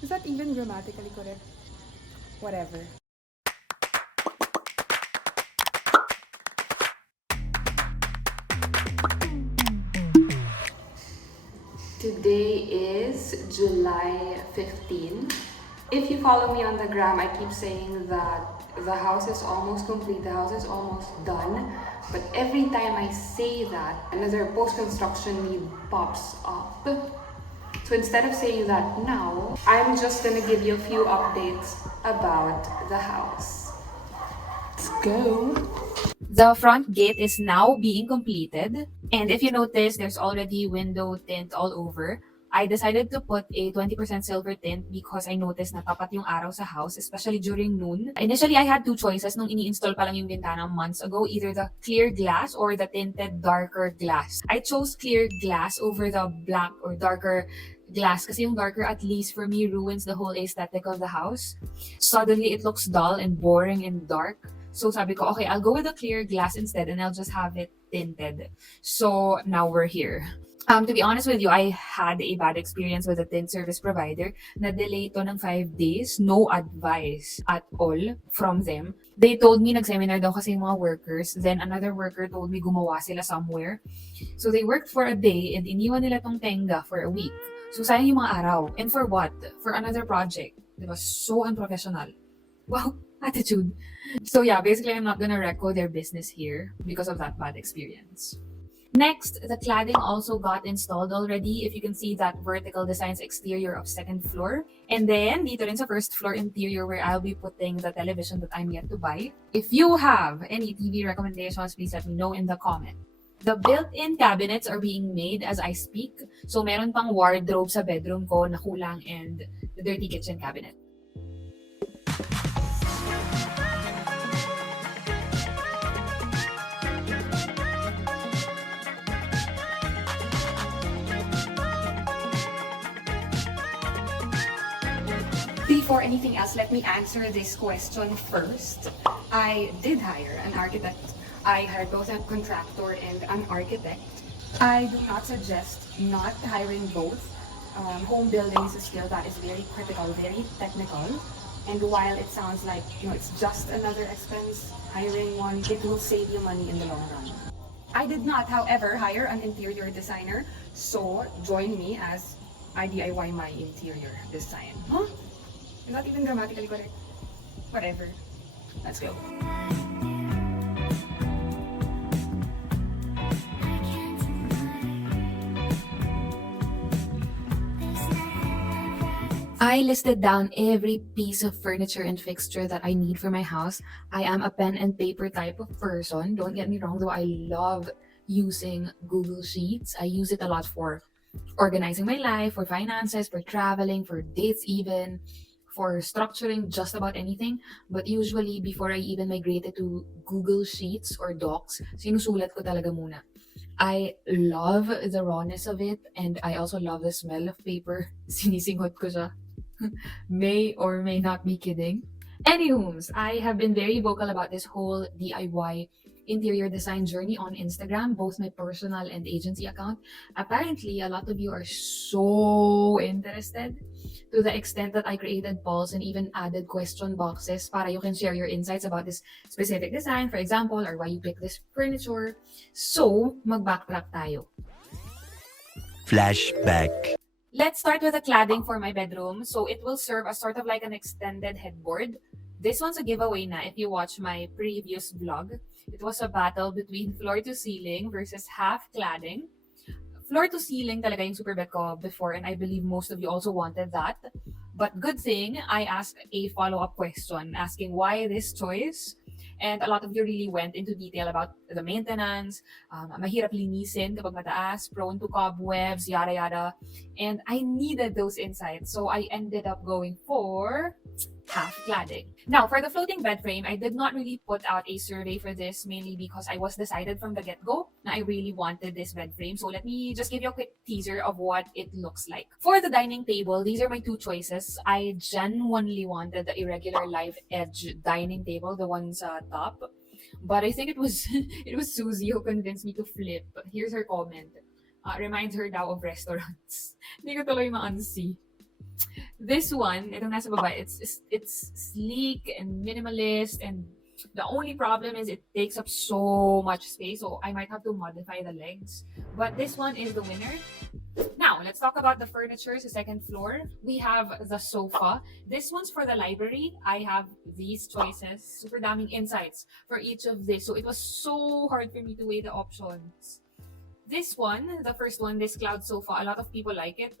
Is that even grammatically correct? Whatever. Today is July 15. If you follow me on the gram, I keep saying that the house is almost complete, the house is almost done. But every time I say that, another post-construction need pops up. So instead of saying that now, I'm just gonna give you a few updates about the house. Let's go. The front gate is now being completed. And if you notice, there's already window tint all over. I decided to put a 20% silver tint because I noticed na tapat yung araw sa house, especially during noon. Initially, I had two choices nung ini-install pa lang yung bintana months ago, either the clear glass or the tinted darker glass. I chose clear glass over the black or darker glass kasi yung darker at least for me ruins the whole aesthetic of the house. Suddenly, it looks dull and boring and dark. So sabi ko, okay, I'll go with the clear glass instead and I'll just have it tinted. So now we're here. To be honest with you, I had a bad experience with the tint service provider. Na-delay to ng 5 days. No advice at all from them. They told me nag-seminar daw kasi yung mga workers. Then another worker told me gumawa sila somewhere. So they worked for a day and iniwan nila tong tenga for a week. So sayang yung mga araw. And for what? For another project. Diba? So unprofessional. Wow, attitude. So yeah, basically I'm not gonna reco their business here because of that bad experience. Next, the cladding also got installed already. If you can see that vertical designs exterior of second floor. And then, dito rin sa first floor interior where I'll be putting the television that I'm yet to buy. If you have any TV recommendations, please let me know in the comment. The built-in cabinets are being made as I speak. So meron pang wardrobe sa bedroom ko na kulang and the dirty kitchen cabinet. Before anything else, let me answer this question first. I did hire an architect. I hired both a contractor and an architect. I do not suggest not hiring both. Home building is a skill that is very critical, very technical. And while it sounds like, it's just another expense, hiring one, it will save you money in the long run. I did not, however, hire an interior designer, so join me as I DIY my interior design. Huh? Is that even grammatically correct? Whatever. Let's go. I listed down every piece of furniture and fixture that I need for my house. I am a pen and paper type of person. Don't get me wrong, though I love using Google Sheets. I use it a lot for organizing my life, for finances, for traveling, for dates even, for structuring just about anything. But usually, before I even migrated to Google Sheets or Docs, sinusulat ko talaga muna. I love the rawness of it, and I also love the smell of paper. Sinisinghot ko siya. May or may not be kidding. Anywho's, I have been very vocal about this whole DIY interior design journey on Instagram, both my personal and agency account. Apparently, a lot of you are so interested to the extent that I created polls and even added question boxes para you can share your insights about this specific design, for example, or why you picked this furniture. So, mag-backtrack tayo. Flashback. Let's start with the cladding for my bedroom. So it will serve as sort of like an extended headboard. This one's a giveaway na if you watch my previous vlog. It was a battle between floor to ceiling versus half cladding. Floor to ceiling talaga yung super bed ko before, and I believe most of you also wanted that. But good thing, I asked a follow-up question asking why this choice. And a lot of you really went into detail about the maintenance, mahirap linisin kapag mataas, prone to cobwebs, yada yada. And I needed those insights, so I ended up going for half cladding. Now, for the floating bed frame, I did not really put out a survey for this, mainly because I was decided from the get-go na I really wanted this bed frame. So let me just give you a quick teaser of what it looks like. For the dining table, these are my two choices. I genuinely wanted the irregular live edge dining table, the one sa top. But I think it was it was Susie who convinced me to flip. Here's her comment. Reminds her daw of restaurants. Hindi ko tuloy ma-unsee. This one, itong nasa baba, it's sleek and minimalist, and the only problem is it takes up so much space, so I might have to modify the legs. But this one is the winner. Now, let's talk about the furniture sa second floor. We have the sofa. This one's for the library. I have these choices. Super daming insights for each of this. So it was so hard for me to weigh the options. This one, the first one, this cloud sofa, a lot of people like it.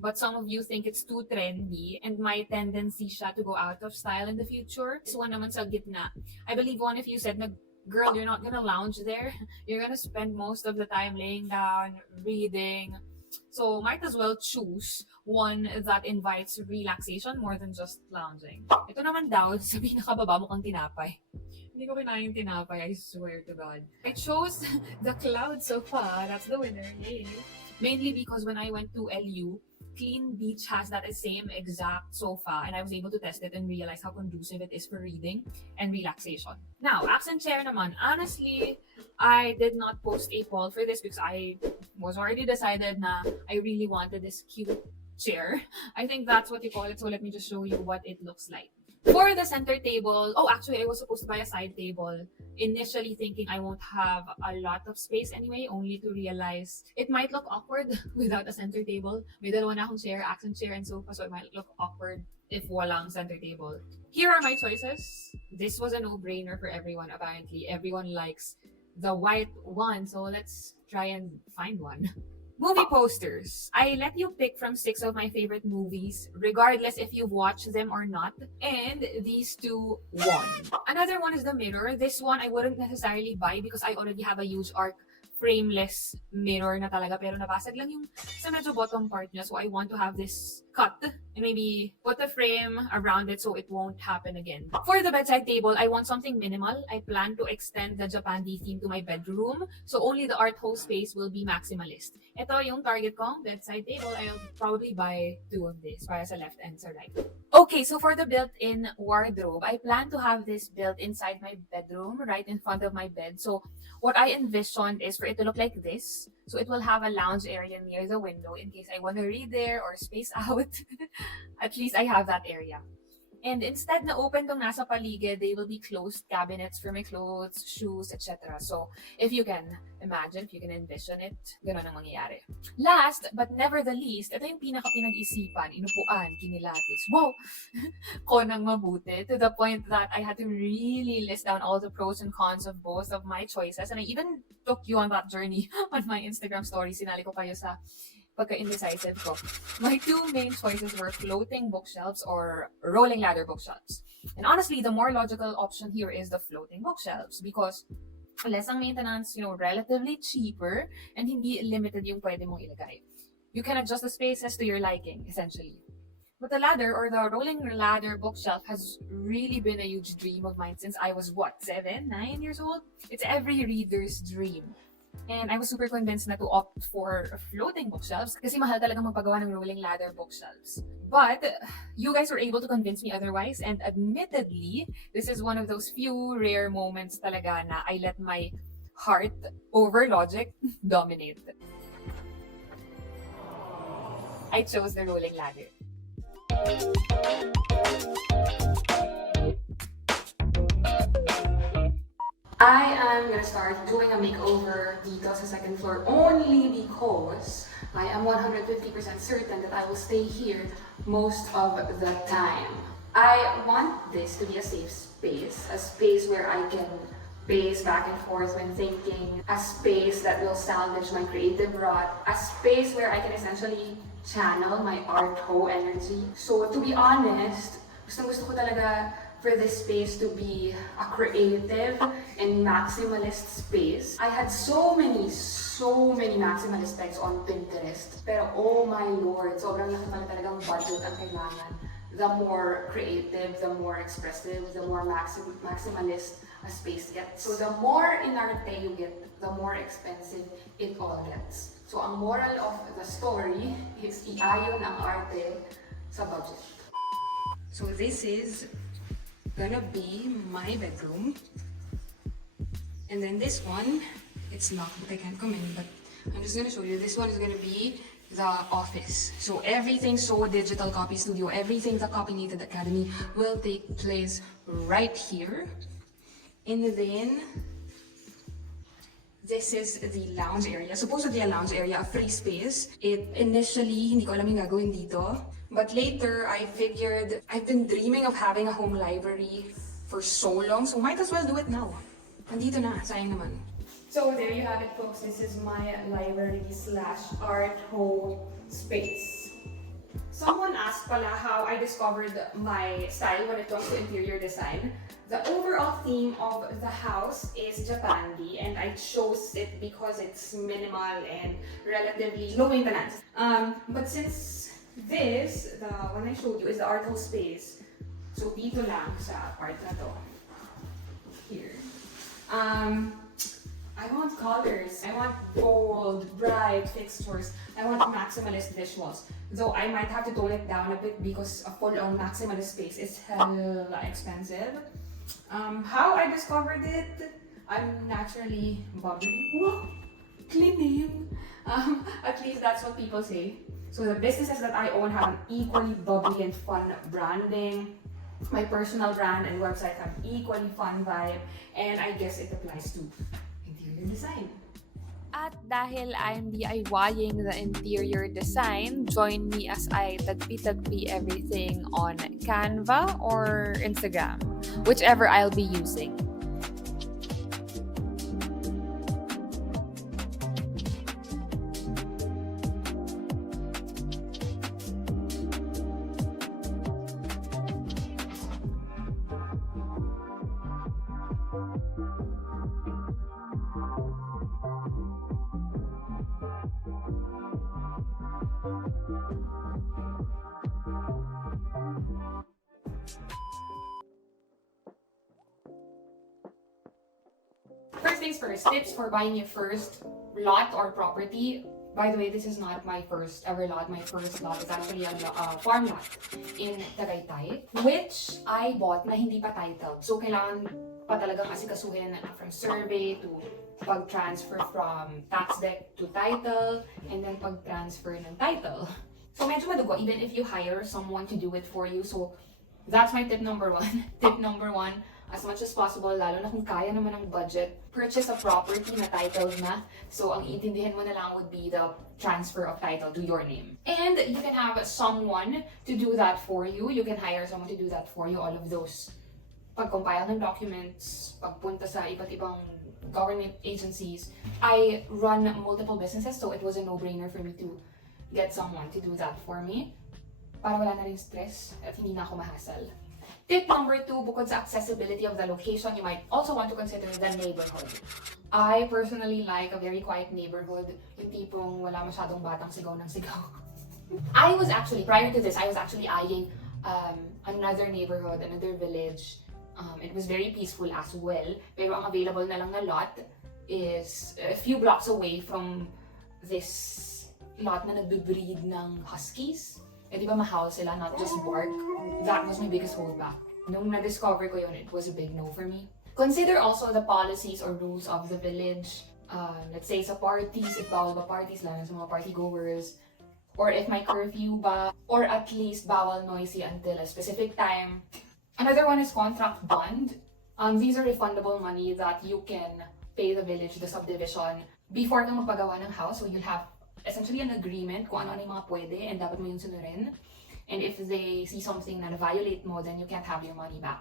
But some of you think it's too trendy and my tendency siya to go out of style in the future. This one naman sa gitna. I believe one of you said na, girl, you're not gonna lounge there. You're gonna spend most of the time laying down, reading. So might as well choose one that invites relaxation more than just lounging. Ito naman daw, sa pinakababa mukhang tinapay. Hindi ko kinain yung tinapay, I swear to God. I chose the cloud sofa. That's the winner. Yay. Mainly because when I went to LU, Clean Beach has that same exact sofa, and I was able to test it and realize how conducive it is for reading and relaxation. Now, accent chair naman. Honestly, I did not post a poll for this because I was already decided na I really wanted this cute chair. I think that's what you call it, so let me just show you what it looks like. For the center table, oh, actually, I was supposed to buy a side table. Initially thinking I won't have a lot of space anyway, only to realize it might look awkward without a center table. May dalawa na akong chair, accent chair, and sofa, so it might look awkward if walang center table. Here are my choices. This was a no-brainer for everyone, apparently. Everyone likes the white one, so let's try and find one. Movie posters. I let you pick from 6 of my favorite movies, regardless if you've watched them or not, and these two won. Another one is the mirror. This one I wouldn't necessarily buy because I already have a huge arc frameless mirror na talaga, pero nabasag lang yung sa medyo bottom part niya, so I want to have this cut and maybe put a frame around it so it won't happen again. For the bedside table, I want something minimal. I plan to extend the Japandi theme to my bedroom, so only the art hole space will be maximalist. Ito yung target kong bedside table. I'll probably buy 2 of this para sa left and sa right. Okay, so for the built-in wardrobe, I plan to have this built inside my bedroom, right in front of my bed. So what I envisioned is for it to look like this. So it will have a lounge area near the window in case I want to read there or space out. At least I have that area. And instead na open tong nasa paligid, they will be closed cabinets for my clothes, shoes, etc. So if you can imagine, if you can envision it, gano'n ang mangyayari. Last but never the least, ito yung pinaka-pinag-isipan, inupuan, kinilatis. Wow! Ko nang mabuti, to the point that I had to really list down all the pros and cons of both of my choices. And I even took you on that journey on my Instagram story. Sinali ko kayo sa pagka-indecisive ko. My 2 main choices were floating bookshelves or rolling ladder bookshelves. And honestly, the more logical option here is the floating bookshelves because less ang maintenance, relatively cheaper, and hindi limited yung pwede mong ilagay. You can adjust the spaces to your liking, essentially. But the ladder or the rolling ladder bookshelf has really been a huge dream of mine since I was, 7, 9 years old? It's every reader's dream. And I was super convinced na to opt for floating bookshelves kasi mahal talaga magpagawa ng rolling ladder bookshelves. But you guys were able to convince me otherwise, and admittedly, this is one of those few rare moments talaga na I let my heart over logic dominate. I chose the rolling ladder. I am gonna start doing a makeover dito sa second floor only because I am 150% certain that I will stay here most of the time. I want this to be a safe space, a space where I can pace back and forth when thinking, a space that will salvage my creative rot, a space where I can essentially channel my art ho energy. So to be honest, gusto ko talaga for this space to be a creative and maximalist space. I had so many maximalist pegs on Pinterest. Pero oh my lord, sobrang laki pala talagang budget ang kailangan. The more creative, the more expressive, the more maximalist a space gets. So the more inarte you get, the more expensive it all gets. So ang moral of the story is iayon ang arte sa budget. So this is gonna be my bedroom, and then this one, it's locked but I can't come in, but I'm just gonna show you. This one is gonna be the office. So everything So Digital Copy Studio, everything the Copynated Academy will take place right here. And then this is the lounge area. Supposedly a lounge area, a free space. It initially, hindi ko alam yung gagawin dito. But later, I figured I've been dreaming of having a home library for so long, so might as well do it now. Nandito na, sayang naman. So there you have it, folks. This is my library/art home space. Someone asked pala how I discovered my style when it comes to interior design. The overall theme of the house is Japandi, and I chose it because it's minimal and relatively low maintenance. But since this, the one I showed you, is the art house space, so dito lang sa part na to, here. I want colors. I want bold, bright fixtures. I want maximalist visuals. Though I might have to tone it down a bit because a full-on maximalist space is hella expensive. How I discovered it? I'm naturally bubbly. Whoa! Clean name! At least that's what people say. So the businesses that I own have an equally bubbly and fun branding. My personal brand and website have equally fun vibe, and I guess it applies to interior design. At dahil I'm DIYing the interior design, join me as I tagpi-tagpi everything on Canva or Instagram, whichever I'll be using. First things first, tips for buying your first lot or property. By the way, this is not my first ever lot. My first lot is actually a farm lot in Tagaytay, which I bought na hindi pa titled. So, kailangan pa talagang asikasuhin from survey to pag-transfer from tax deck to title, and then pag-transfer ng title. So, medyo madugo even if you hire someone to do it for you. So, that's my tip number one. Tip number one, as much as possible, lalo na kung kaya naman ng budget, purchase a property na titled na. So, ang iintindihin mo na lang would be the transfer of title to your name. And you can have someone to do that for you. You can hire someone to do that for you. All of those. Pag-compile ng documents, pagpunta sa iba't ibang government agencies. I run multiple businesses, so it was a no-brainer for me to get someone to do that for me. Para wala na rin stress at hindi na ako mahasal. Tip number 2, bukod sa accessibility of the location, you might also want to consider the neighborhood. I personally like a very quiet neighborhood, yung tipong wala masyadong batang sigaw ng sigaw. Prior to this, I was actually eyeing another neighborhood, another village. It was very peaceful as well, pero ang available na lang na lot is a few blocks away from this lot na nagbe-breed ng huskies. Eh, di ba mahal sila, not just bark? That was my biggest holdback. Nung na-discover ko yun, it was a big no for me. Consider also the policies or rules of the village. Let's say sa parties, if bawal ba parties, lalo sa mga party-goers. Or if may curfew ba, or at least bawal noisy until a specific time. Another one is contract bond. These are refundable money that you can pay the village, the subdivision, before kang magpagawa ng house. So you'll have essentially an agreement kung ano yung mga pwede and dapat mo yung sunodin. And if they see something na violate mo, then you can't have your money back.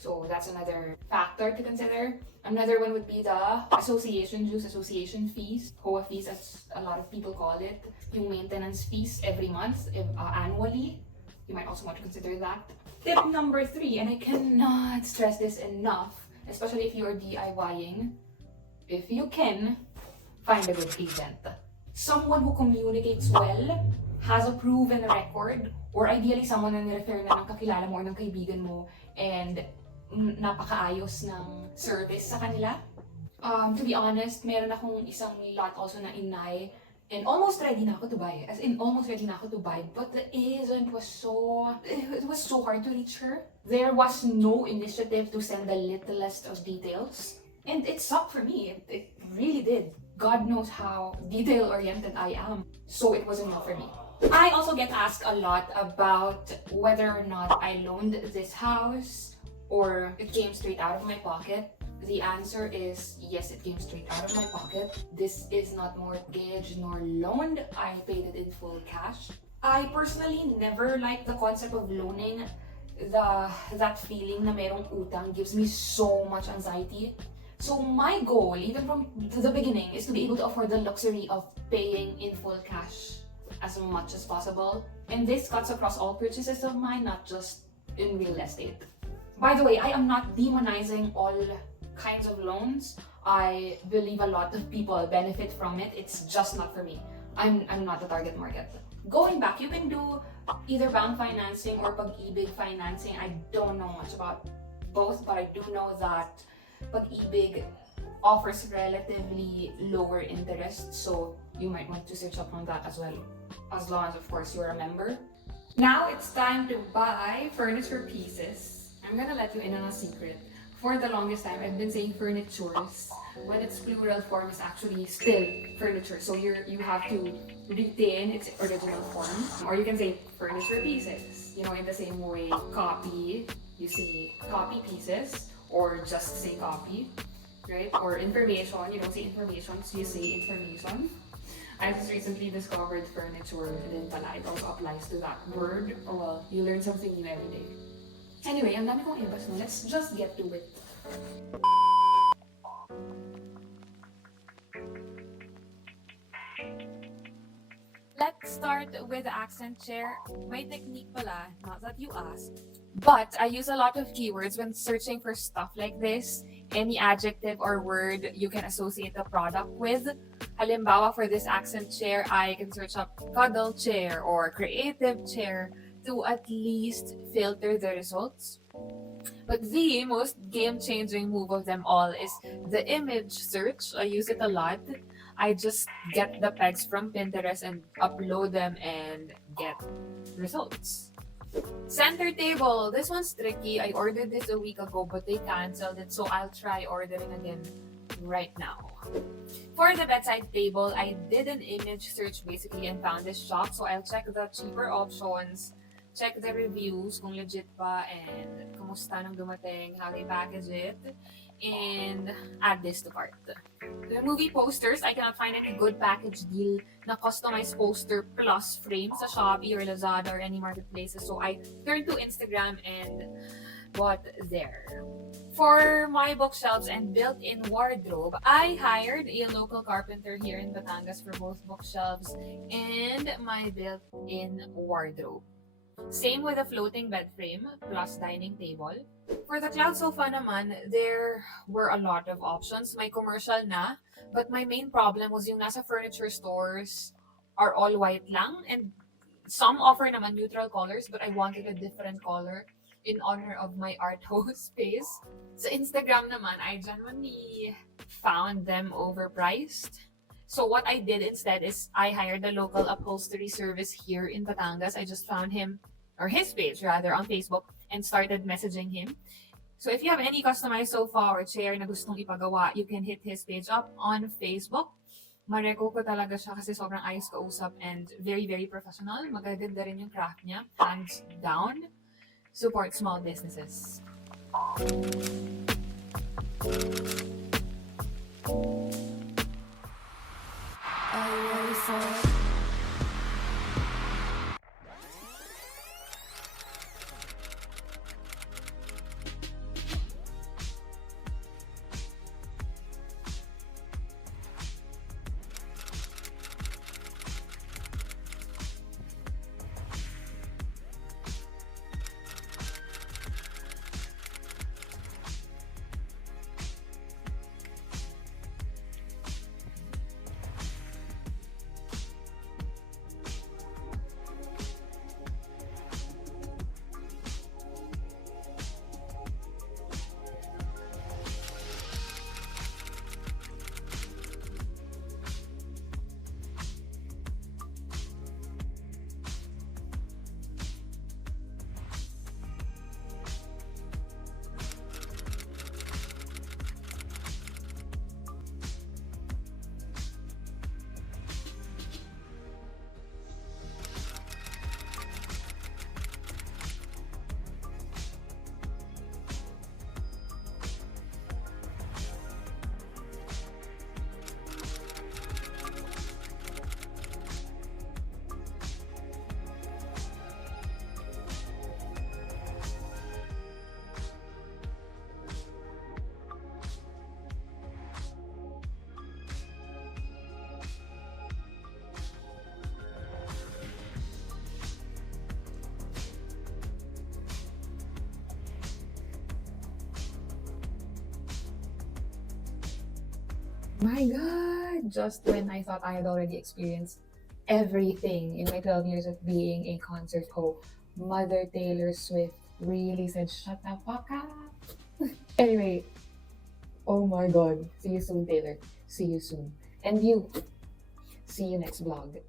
So that's another factor to consider. Another one would be the association dues, association fees, HOA fees as a lot of people call it. Yung maintenance fees every month, annually. You might also want to consider that. Tip number 3, and I cannot stress this enough, especially if you are DIYing, if you can, find a good agent. Someone who communicates well, has a proven record, or ideally someone na nirefer na ng kakilala mo or ng kaibigan mo and napakaayos ng service sa kanila. To be honest, meron akong isang lot also na inay and almost ready na ako to buy. As in, almost ready na ako to buy. But the agent was it was so hard to reach her. There was no initiative to send the littlest of details. And it sucked for me. It really did. God knows how detail-oriented I am. So it wasn't enough for me. I also get asked a lot about whether or not I loaned this house or it came straight out of my pocket. The answer is yes, it came straight out of my pocket. This is not mortgaged nor loaned. I paid it in full cash. I personally never liked the concept of loaning. That feeling na merong utang gives me so much anxiety. So my goal, even from the beginning, is to be able to afford the luxury of paying in full cash as much as possible. And this cuts across all purchases of mine, not just in real estate. By the way, I am not demonizing all kinds of loans. I believe a lot of people benefit from it. It's just not for me. I'm not the target market. Going back, you can do either bank financing or pag-ibig financing. I don't know much about both, but I do know that pag-ibig offers relatively lower interest, so you might want to search up on that as well, as long as of course you're a member. Now it's time to buy furniture pieces. I'm gonna let you in on a secret. For the longest time, I've been saying furnitures when its plural form is actually still furniture. So you have to retain its original form. Or you can say furniture pieces. You know, in the same way, copy, you say copy pieces, or just say copy, right? Or information, you don't say information, so you say information. I just recently discovered furniture din pala. It also applies to that word. Oh well, you learn something new every day. Anyway, ang dami kong ibas, no? Let's just get to it. Let's start with the accent chair. My technique pala, not that you asked, but I use a lot of keywords when searching for stuff like this. Any adjective or word you can associate the product with. Halimbawa, for this accent chair, I can search up cuddle chair or creative chair to at least filter the results. But the most game-changing move of them all is the image search. I use it a lot. I just get the pegs from Pinterest and upload them and get results. Center table. This one's tricky. I ordered this a week ago, but they canceled it, so I'll try ordering again right now. For the bedside table, I did an image search basically and found this shop, so I'll check the cheaper options, check the reviews kung legit pa and kumusta nung dumating, how they package it, and add this to cart. The movie posters, I cannot find any good package deal na customized poster plus frame sa Shopee or Lazada or any marketplaces, so I turned to Instagram and bought there. For my bookshelves and built-in wardrobe, I hired a local carpenter here in Batangas for both bookshelves and my built-in wardrobe. Same with a floating bed frame plus dining table. For the cloud sofa naman, there were a lot of options. May commercial na, but my main problem was yung nasa furniture stores are all white lang, and some offer naman neutral colors, but I wanted a different color in honor of my art host space. Sa Instagram naman, I genuinely found them overpriced. So what I did instead is I hired a local upholstery service here in Batangas. I just found him, or his page rather, on Facebook and started messaging him. So if you have any customized sofa or chair na gustong ipagawa, you can hit his page up on Facebook. Mareko ko talaga siya kasi sobrang ayos kausap and very, very professional. Magaganda rin yung craft niya. Hands down. Support small businesses. My God! Just when I thought I had already experienced everything in my 12 years of being a concert ho, Mother Taylor Swift really said, shut the fuck up. Anyway, oh my God. See you soon, Taylor. See you soon. And you, see you next vlog.